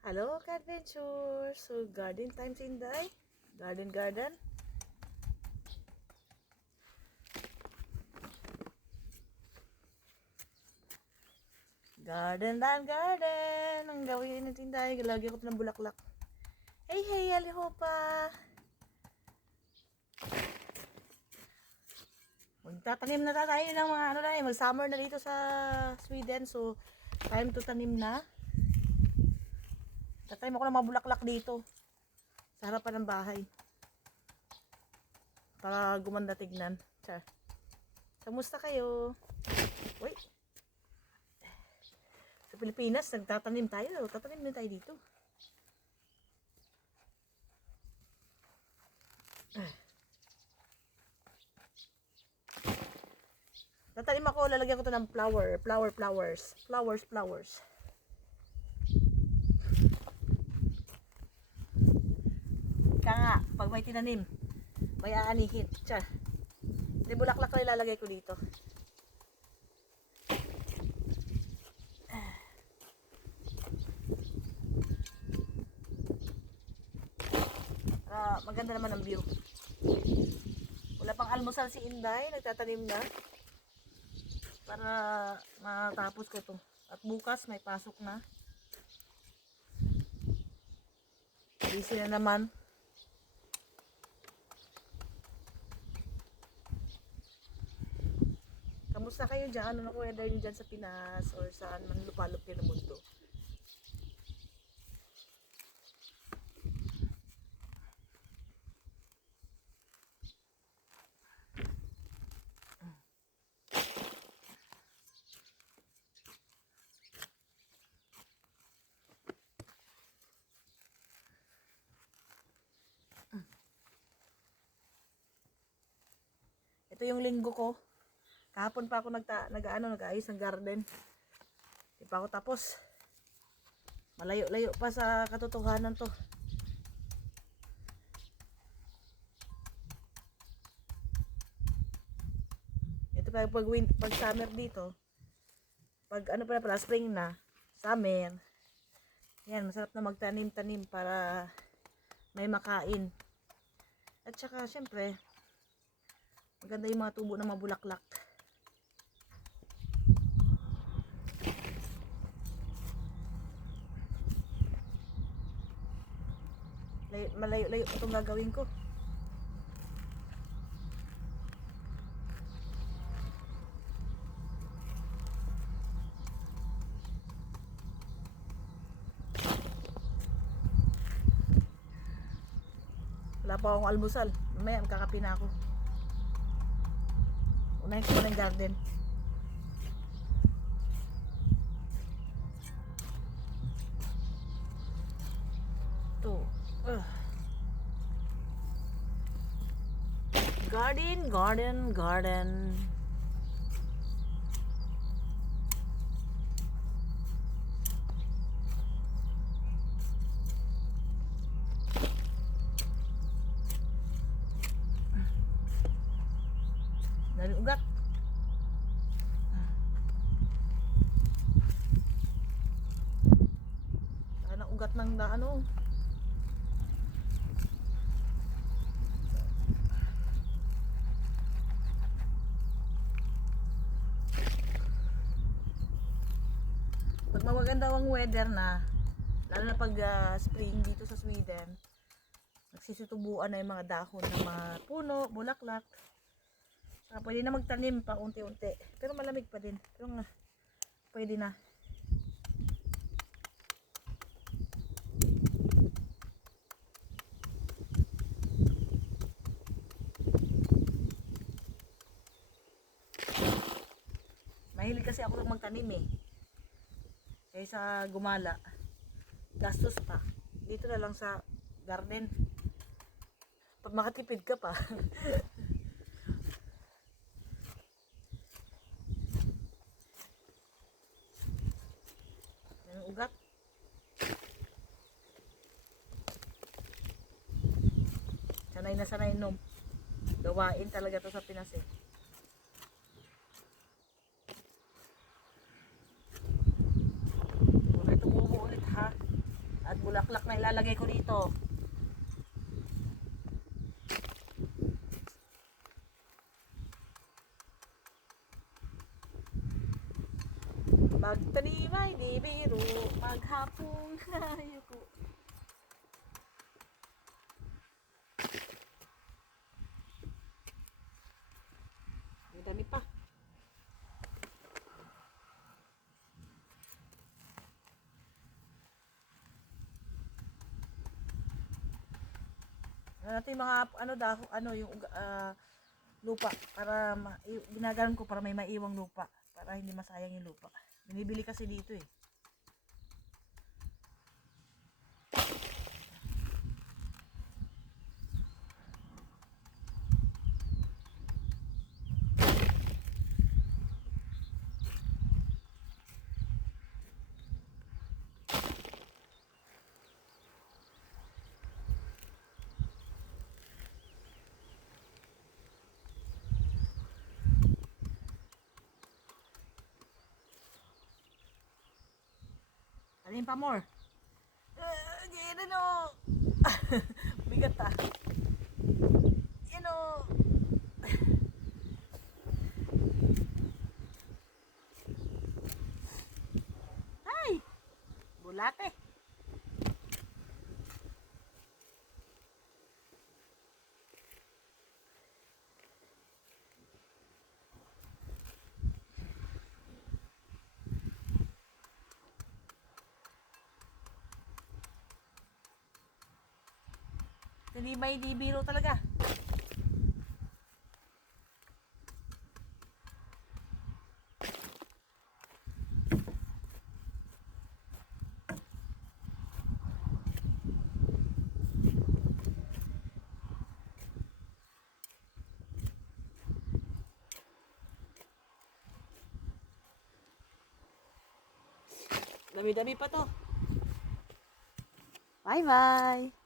Hello, ka-adventure! So, garden time sa Inday. Garden. Garden. Ang gawin natin Inday. Lagi ko ito ng bulaklak. Hey, aliho pa! Magtatanim na tayo ng mga mag-summer na dito sa Sweden. So, time to tanim na. Tatanim ako ng mga bulaklak dito. Sa harapan ng bahay. Para gumanda tignan. Char. Kamusta kayo? Uy! Sa Pilipinas, nagtatanim tayo. Tatanim din tayo dito. Tatanim ako, lalagyan ko to ng flowers. Kaya nga, pag may tinanim, may aanihin. Tiyan. Hindi bulaklak na ilalagay ko dito. Maganda naman ang view. Wala pang almusal si Inday, nagtatanim na. Para matapos ko to. At bukas may pasok na. Busy na naman. Kamusta kayo dyan? Ano na weather nyo dyan sa Pinas or saan man lupalop kayo ng mundo? Ito yung linggo ko. Kahapon pa ako nag-aayos ng garden. Di pa ako tapos. Malayo-layo pa sa katotohanan to. Ito pa pag summer dito. Pag ano pala spring na, summer. Yan, masarap na magtanim-tanim para may makain. At saka syempre, maganda yung mga tubo ng mga bulaklak. Malayo-layo pa itong gagawin ko. Wala pa akong almusal. Mamaya magkakape na ako. Unahin ko na yung garden. Ito. Garden. Dari ugat. Sana ugat ng ano. Pag maganda ang weather na, lalo na pag spring dito sa Sweden, nagsisitubuan na yung mga dahon ng mga puno, bulaklak. Saka pwede na magtanim pa unti-unti. Pero malamig pa din. Pero nga, pwede na. Mahilig kasi ako magtanim eh. Kaysa gumala. Gastos pa. Dito na lang sa garden. Pag makatipid ka pa. Yung ugat. Sanay na sanay nom. Gawain talaga to sa Pinas eh. bulaklak na ilalagay ko dito. Magtanim ay di biro, maghapong hayuko. May dami pa. Natin mga yung lupa para ginaganon ko para may maiwang lupa para hindi masayang yung lupa. Binibili kasi dito eh. Alin pa more? Ganyan o. Bigat ah. Yan o. Ay! Bulate. Hindi may di biro talaga. Dami-dami pa to. Bye-bye.